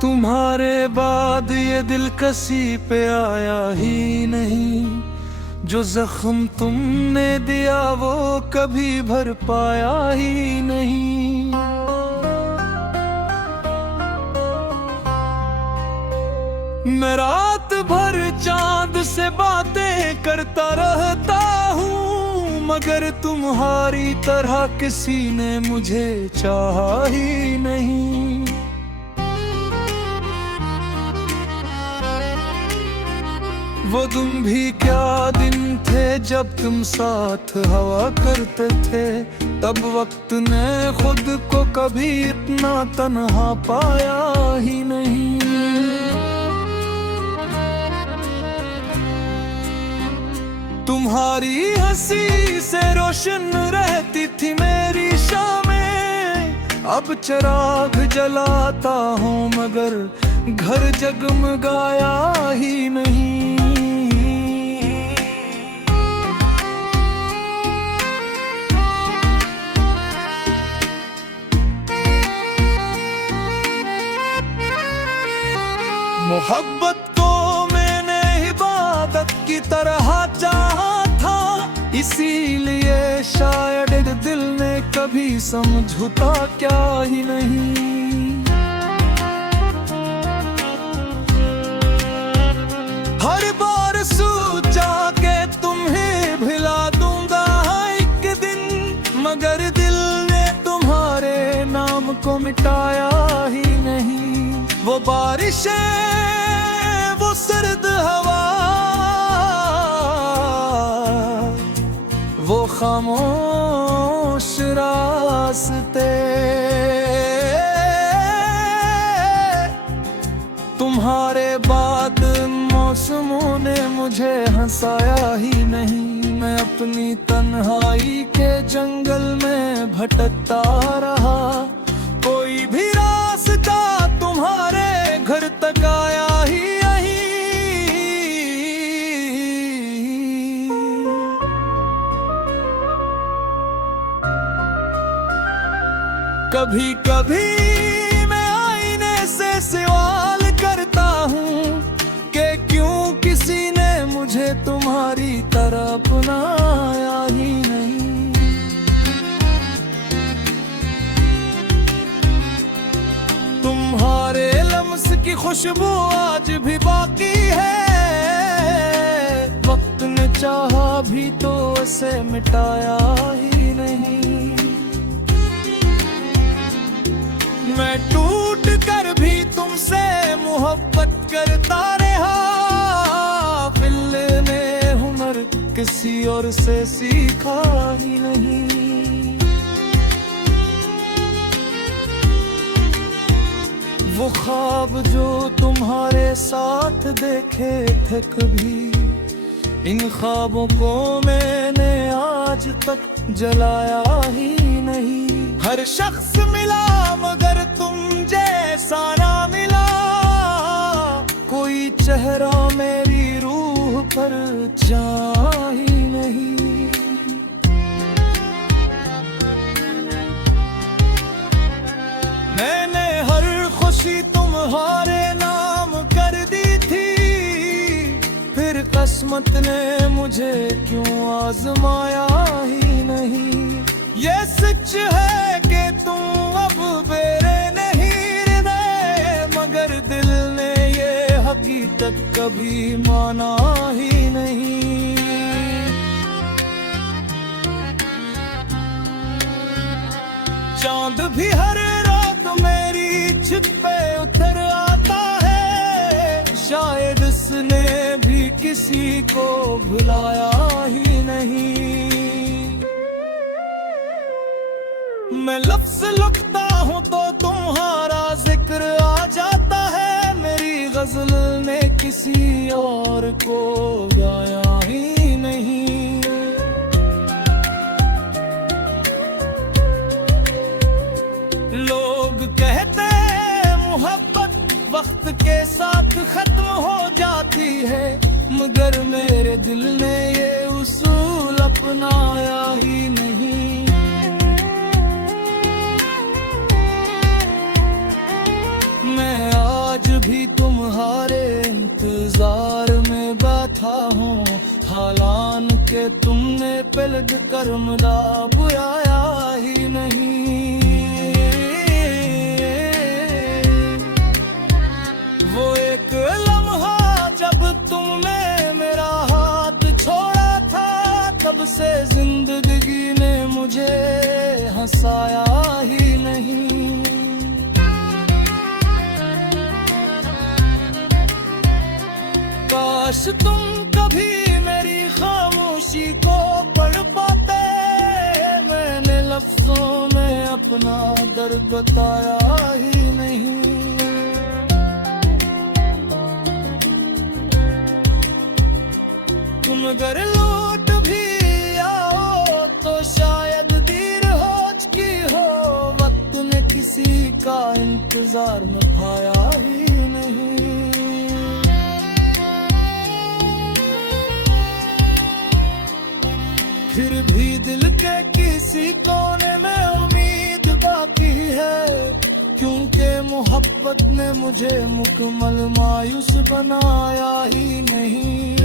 तुम्हारे बाद ये दिल कसी पे आया ही नहीं, जो जख्म तुमने दिया वो कभी भर पाया ही नहीं। मैं रात भर चांद से बातें करता रहता हूँ, मगर तुम्हारी तरह किसी ने मुझे चाहा ही नहीं। वो तुम भी क्या दिन थे जब तुम साथ हवा करते थे, तब वक्त ने खुद को कभी इतना तन्हा पाया ही नहीं। तुम्हारी हंसी से रोशन रहती थी मेरी शामें, अब चिराग जलाता हूँ मगर घर जगमगाया ही नहीं। मोहब्बत को मैंने इबादत की तरह चाहा था, इसीलिए शायद दिल ने कभी समझौता क्या ही नहीं। हर बार सोचा के तुम्हें भुला दूंगा एक दिन, मगर दिल ने तुम्हारे नाम को मिटाया ही नहीं। वो बारिशें, वो सर्द हवा, वो खामोश रास्ते, तुम्हारे बाद मौसमों ने मुझे हंसाया ही नहीं। मैं अपनी तन्हाई के जंगल में भटकता रहा, कोई भी रास्ता तुम्हारे घर तक आया ही नहीं। कभी कभी मैं आईने से सवाल करता हूँ कि क्यों किसी ने मुझे तुम्हारी तरह अपनाया ही नहीं। तुम्हारे लम्स की खुशबू आज भी बाकी है, वक्त ने चाहा भी तो उसे मिटाया ही नहीं। मैं टूट कर भी तुमसे मोहब्बत करता रहा, दिल ने हुनर किसी और से सीखा ही नहीं। वो ख्वाब जो तुम्हारे साथ देखे थे कभी, इन ख्वाबों को मैंने आज तक जलाया ही नहीं। हर शख्स मिला मगर तुम जैसा ना मिला, कोई चेहरा मेरी रूह पर जा ही नहीं। मैंने हर खुशी तुम्हारे नाम कर दी थी, फिर किस्मत ने मुझे क्यों आजमाया ही नहीं। ये सच है कि तुम अब मेरे नहीं हृदय, मगर दिल ने ये हकीकत कभी माना ही नहीं। चांद भी हर रात मेरी छत पे उतर आता है, शायद उसने भी किसी को भुलाया ही नहीं। मैं लफ्ज़ लिखता हूँ तो तुम्हारा जिक्र आ जाता है, मेरी गजल ने किसी और को गाया ही नहीं। लोग कहते हैं मोहब्बत वक्त के साथ खत्म हो जाती है, मगर मेरे दिल ने ये उसूल अपनाया ही नहीं। मैं पिलग कर्मदा बुआया ही नहीं। वो एक लम्हा जब तुमने मेरा हाथ छोड़ा था, तब से जिंदगी ने मुझे हंसाया ही नहीं। काश तुम कभी मेरी खामोशी को पढ़ पाते, मैंने लफ्जों में अपना दर्द बताया ही नहीं। तुम अगर लौट भी आओ तो शायद देर हो चुकी हो, वक्त ने किसी का इंतजार निभाया ही नहीं। फिर भी दिल के किसी कोने में उम्मीद बाकी है, क्योंकि मोहब्बत ने मुझे मुकम्मल मायूस बनाया ही नहीं।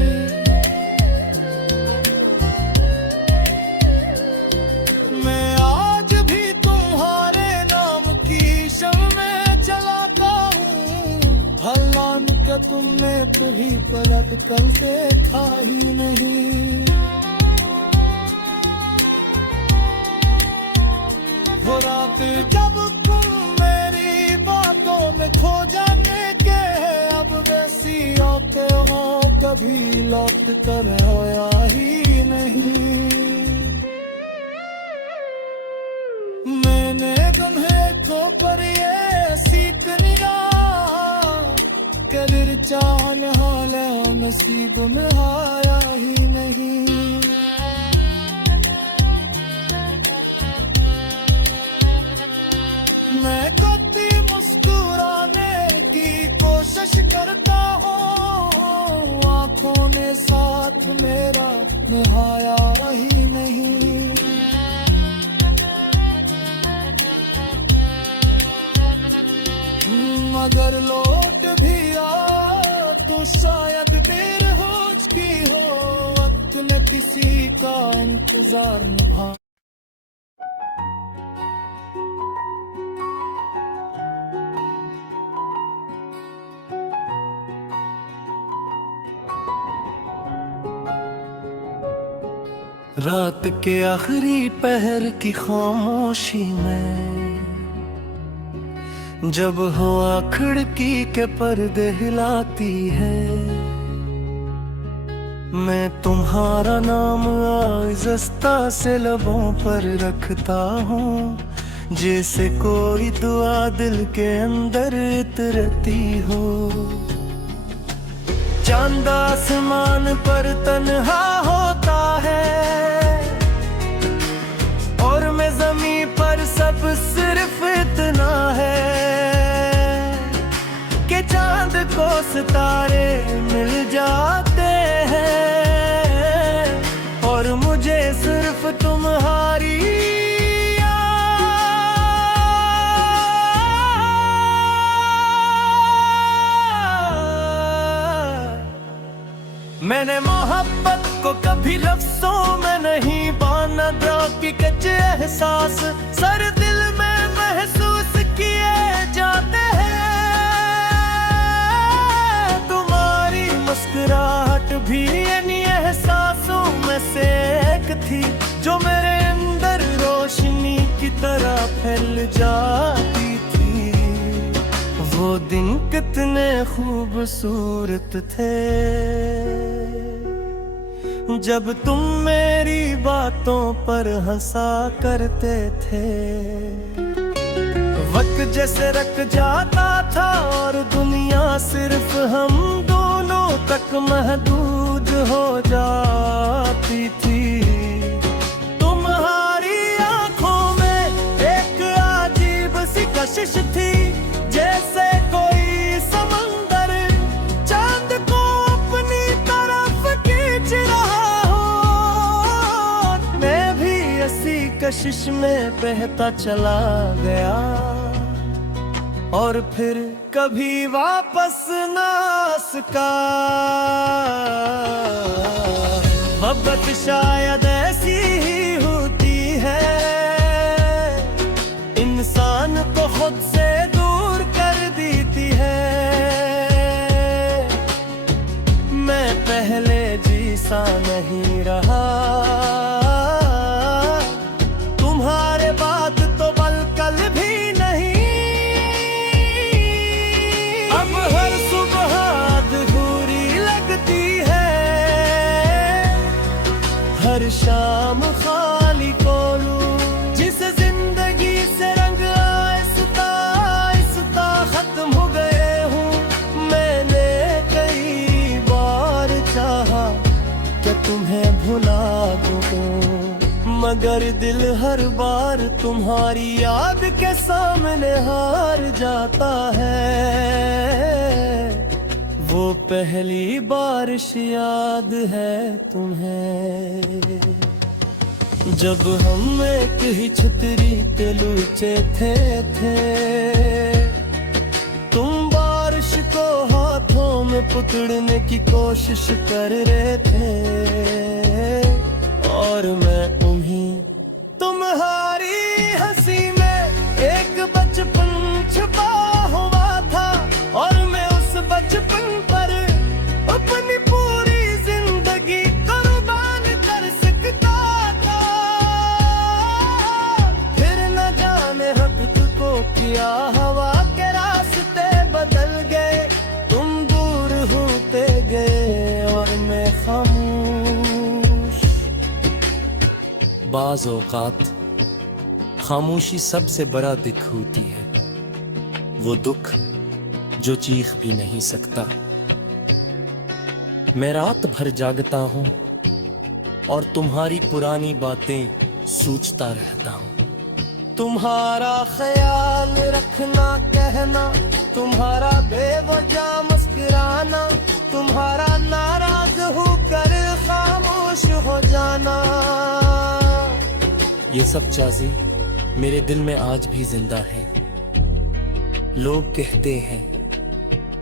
मैं आज भी तुम्हारे नाम की शम्म में जलाता हूँ, हलान का तुमने कभी पलक कर देखा ही नहीं। वो रात जब तुम मेरी बातों में खो जाने के, अब वैसी आते हो कभी लौट कर आया ही नहीं। मैंने तुम्हें खो पर ये सीख लिया, कदर चाहने वाले नसीब में आया ही नहीं। मैं कभी मुस्कुराने की कोशिश करता हूँ, आँखों ने साथ मेरा निभाया ही नहीं। अगर लौट भी आ तो शायद देर हो चुकी हो, वक्त ने किसी का इंतजार निभा। रात के आखिरी पहर की खामोशी में, जब हवा खिड़की के पर्दे हिलाती है, मैं तुम्हारा नाम आहिस्ता से लबों पर रखता हूँ, जैसे कोई दुआ दिल के अंदर उतरती हो। चांद आसमान पर तन्हा होता है, और मैं ज़मीं पर सब सिर्फ इतना है कि चांद को सितारे मिल जाते हैं, और मुझे सिर्फ तुम्हारी मैंने मोहब्बत को कभी लफ्जों में नहीं बाना था कि कच्चे एहसास सर दिल में महसूस किए जाते हैं। तुम्हारी मुस्कुराहट भी इन एहसासों में से एक थी, जो मेरे अंदर रोशनी की तरह फैल जाती थी। वो दिन कितने खूबसूरत थे, जब तुम मेरी बातों पर हंसा करते थे। वक्त जैसे रख जाता था और दुनिया सिर्फ हम दोनों तक महदूद हो जाती थी। तुम्हारी आंखों में एक अजीब सी कशिश थी, जैसे कोई समंदर चांद को अपनी तरफ खींच रहा हो। मैं भी ऐसी कशिश में बहता चला गया, और फिर कभी वापस ना सका। मोहब्बत शायद ऐसी ही होती है, इंसान को खुद से दूर कर देती है। मैं पहले जैसा नहीं रहा, तुम्हारे बात तो बलकल भी नहीं। अब हर सुबह अधूरी लगती है, हर शाम खाली कोलू। जिस जिंदगी से रंग आहिस्ता आहिस्ता खत्म हो गए हूँ, मैंने कई बार चाहा कि तुम्हें भुला दूँ, मगर दिल हर बार तुम्हारी याद के सामने हार जाता है। वो पहली बारिश याद है तुम्हें, जब हम एक ही छतरी के लूचे थे। तुम बारिश को हाथों में पकड़ने की कोशिश कर रहे थे, और मैं तुम्हारी हंसी में एक बचपन छुपा हुआ था, और मैं उस बचपन पर अपनी पूरी जिंदगी कुर्बान कर सकता था। फिर न जाने हक को किया, हवा के रास्ते बदल गए, तुम दूर होते गए और मैं खामोश। बाज़ औक़ात खामोशी सबसे बड़ा दुख होती है, वो दुख जो चीख भी नहीं सकता। मैं रात भर जागता हूँ और तुम्हारी पुरानी बातें सोचता रहता हूँ। तुम्हारा ख्याल रखना कहना, तुम्हारा बेवजह मुस्कुराना, तुम्हारा नाराज होकर खामोश हो जाना, ये सब चीजें मेरे दिल में आज भी जिंदा है। लोग कहते हैं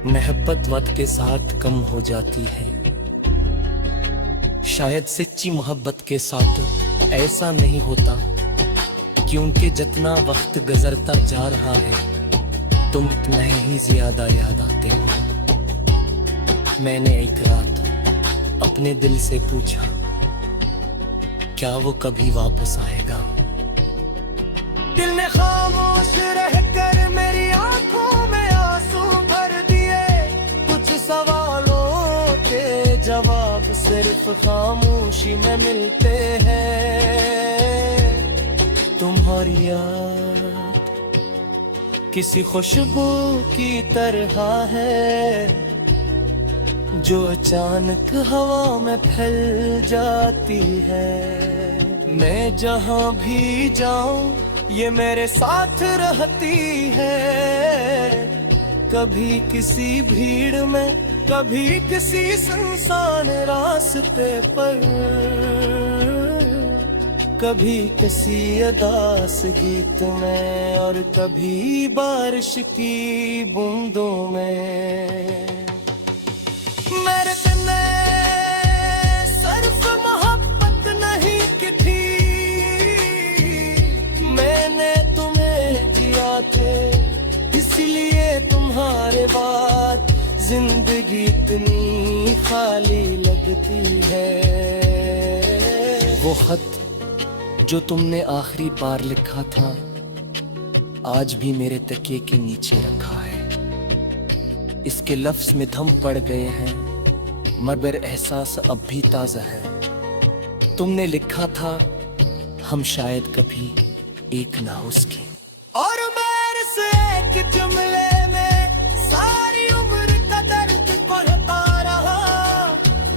मोहब्बत वक्त के साथ कम हो जाती है, शायद सच्ची मोहब्बत के साथ ऐसा नहीं होता, क्योंकि जितना वक्त गुजरता जा रहा है तुम उतना ही ज्यादा याद आते हो। मैंने एक रात अपने दिल से पूछा, क्या वो कभी वापस आएगा? दिल ने खामोश रहकर मेरी आंखों में आंसू भर दिए, कुछ सवालों के जवाब सिर्फ खामोशी में मिलते हैं। तुम्हारी याद किसी खुशबू की तरह है, जो अचानक हवा में फैल जाती है। मैं जहां भी जाऊं ये मेरे साथ रहती है, कभी किसी भीड़ में, कभी किसी सुनसान रास्ते पर, कभी किसी उदास गीत में, और कभी बारिश की बूंदों में। मेरे दिल ने सिर्फ मोहब्बत नहीं की थी, मैंने तुम्हें जिया थे, इसलिए तुम्हारे बाद जिंदगी इतनी खाली लगती है। वो खत जो तुमने आखिरी बार लिखा था आज भी मेरे तकिए के नीचे रखा है। इसके लफ्ज में दम पड़ गए हैं, मगर एहसास अब भी ताज़ा है। तुमने लिखा था हम शायद कभी एक ना हो सके, और मेरे से एक जुमले में सारी उम्र का दर्द बढ़ता रहा।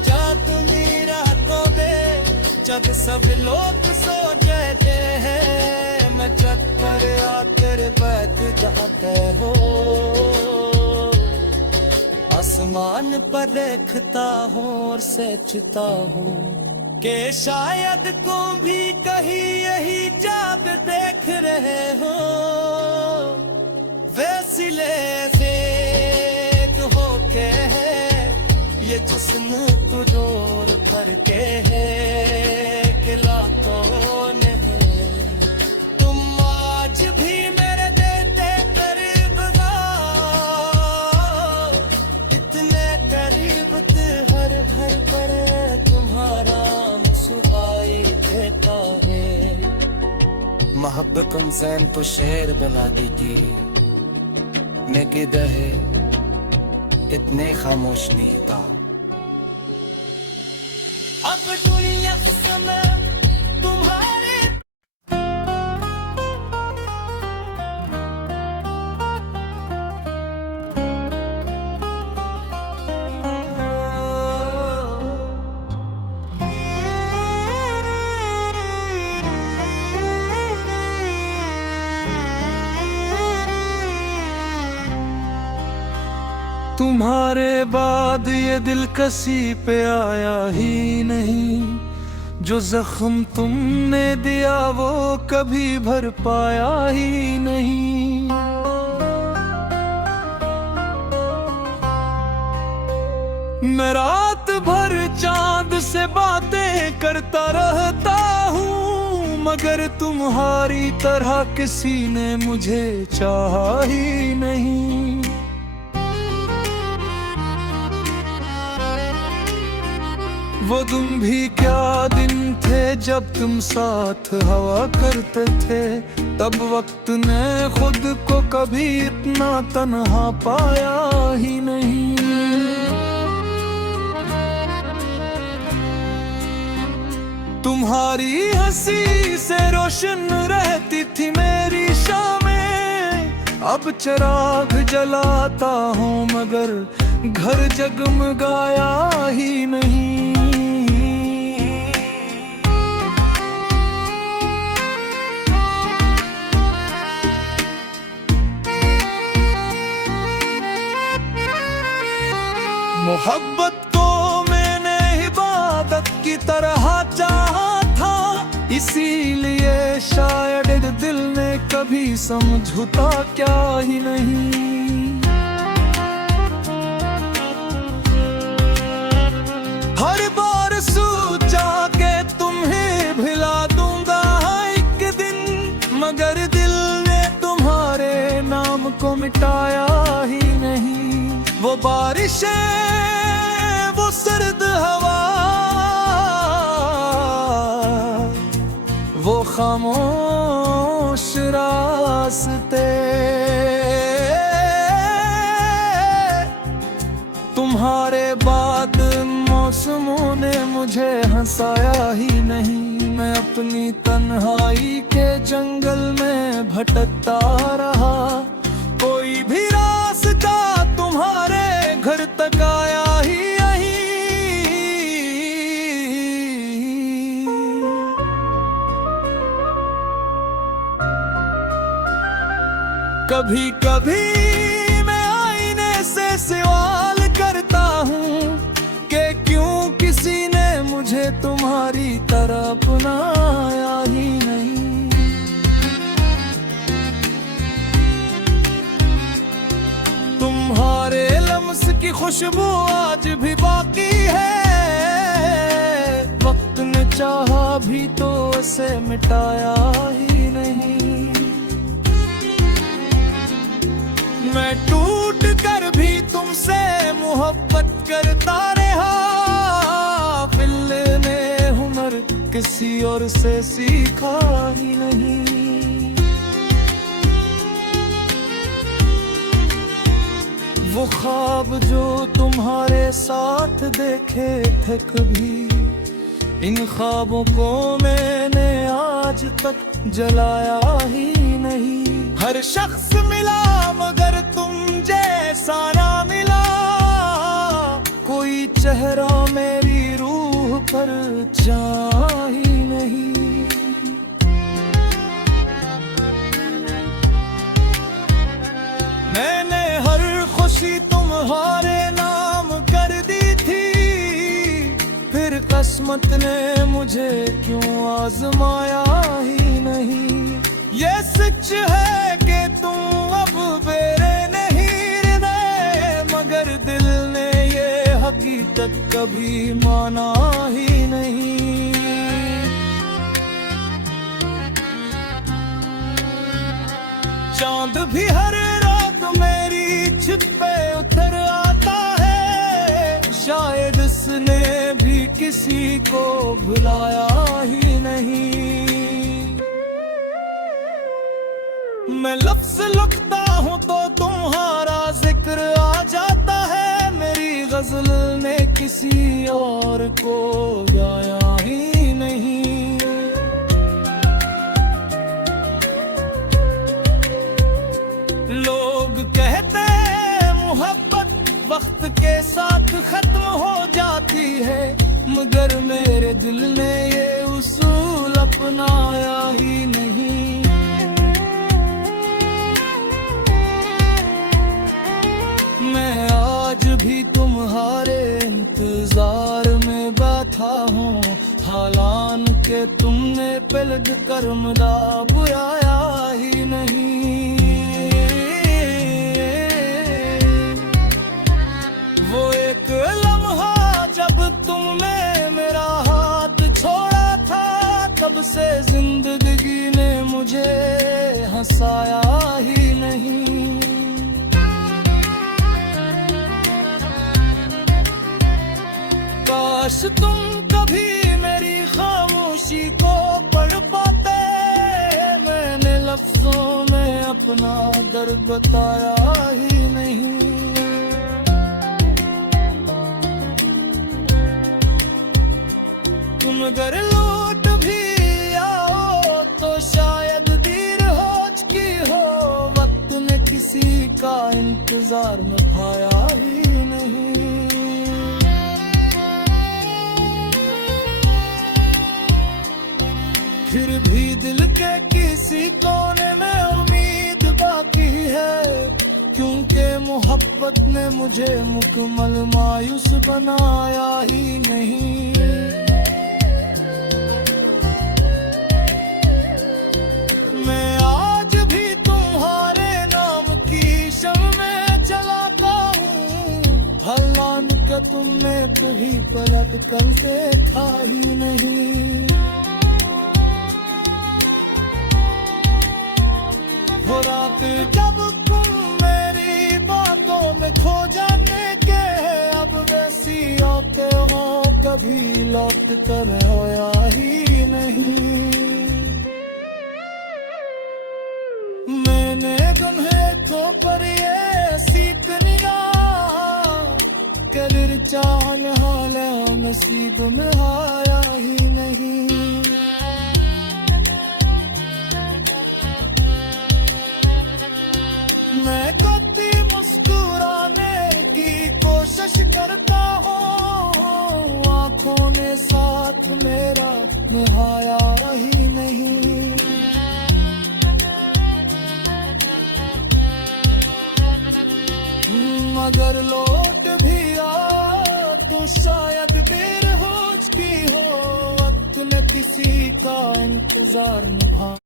जब मेरा को दे, जब सब लोग सो जाते हैं, मैं छत पर आकर बैठ जाते हो। आसमान पर देखता हूँ और सोचता हूँ कि शायद तुम भी कहीं यही जाग देख रहे हो। वैसिले देख हो के है ये जिस्म तू जोर करके है। मोहब्बत इंसान को शेर बना देती, मैं किधर है इतने खामोश नहीं था। अब दुनिया समय तुम्हारे तुम्हारे बाद ये दिल कसी पे आया ही नहीं, जो जख्म तुमने दिया वो कभी भर पाया ही नहीं। मैं रात भर चांद से बातें करता रहता हूँ, मगर तुम्हारी तरह किसी ने मुझे चाहा ही नहीं। वो तुम भी क्या दिन थे जब तुम साथ हवा करते थे, तब वक्त ने खुद को कभी इतना तन्हा पाया ही नहीं। तुम्हारी हंसी से रोशन रहती थी मेरी शामें, अब चिराग जलाता हूँ मगर घर जगमगाया ही नहीं। मोहब्बत को मैंने इबादत की तरह चाहा था, इसीलिए शायद दिल ने कभी समझौता क्या ही नहीं। हर बार सोचा के तुम्हें भुला दूंगा एक दिन, मगर दिल ने तुम्हारे नाम को मिटाया ही नहीं। वो बारिशें, वो सर्द हवा, वो खामोश रास्ते, तुम्हारे बाद मौसमों ने मुझे हंसाया ही नहीं। मैं अपनी तन्हाई के जंगल में भटकता रहा, कोई भी रास्ता तुम्हारे घर तक आया ही नहीं। कभी कभी मैं आईने से सवाल करता हूँ कि क्यों किसी ने मुझे तुम्हारी तरह अपनाया ही नहीं। तुम्हारे लम्स की खुशबू आज भी बाकी है, वक्त ने चाहा भी तो उसे मिटाया ही नहीं। मैं टूट कर भी तुमसे मोहब्बत करता रहा, दिल ने हुनर किसी और से सीखा ही नहीं। वो ख्वाब जो तुम्हारे साथ देखे थे कभी, इन ख्वाबों को मैंने आज तक जलाया ही नहीं। हर शख्स मिला मगर तुम जैसा ना मिला, कोई चेहरा मेरी रूह पर जा ही नहीं। मैंने हर खुशी तुम्हारे नाम कर दी थी, फिर किस्मत ने मुझे क्यों आजमाया ही नहीं। ये सच है कि तुम अब मेरे नहीं हृदय, मगर दिल ने ये हकीकत कभी माना ही नहीं। चांद भी हर रात मेरी छत पे उतर आता है, शायद उसने भी किसी को भुलाया ही नहीं। मैं लफ्ज लिखता हूँ तो तुम्हारा जिक्र आ जाता है, मेरी गजल ने किसी और को गाया ही नहीं। लोग कहते हैं मोहब्बत वक्त के साथ खत्म हो जाती है, मगर मेरे दिल ने ये उसूल अपनाया ही नहीं। मैं आज भी तुम्हारे इंतजार में बैठा हूँ, हालांकि तुमने पलट कर मुझे बुलाया ही नहीं। वो एक लम्हा जब तुमने मेरा हाथ छोड़ा था, तब से जिंदगी ने मुझे हंसाया ही नहीं। काश तुम कभी मेरी खामोशी को पढ़ पाते, मैंने लफ्जों में अपना दर्द बताया ही नहीं। तुम अगर लौट भी आओ तो शायद देर हो चुकी हो, वक्त ने किसी का इंतजार निभाया ही नहीं। फिर भी दिल के किसी कोने में उम्मीद बाकी है, क्योंकि मोहब्बत ने मुझे मुकम्मल मायूस बनाया ही नहीं। मैं आज भी तुम्हारे नाम की शम्म में जलाता हूँ, हालांकि तुमने कभी पलक कर देखा ही नहीं। वो रात जब तुम मेरी बातों में खो जाने के, अब वैसी आते हो कभी लौट कर होया ही नहीं। मैंने तुम्हें को पर ये सीखनिया कर चाहन हाल नसीब में आया ही नहीं। मैं कभी मुस्कुराने की कोशिश करता हूँ, आँखों ने साथ मेरा निभाया ही नहीं। मगर लौट भी आ तो शायद देर हो चुकी हो, वक्त ने किसी का इंतजार निभा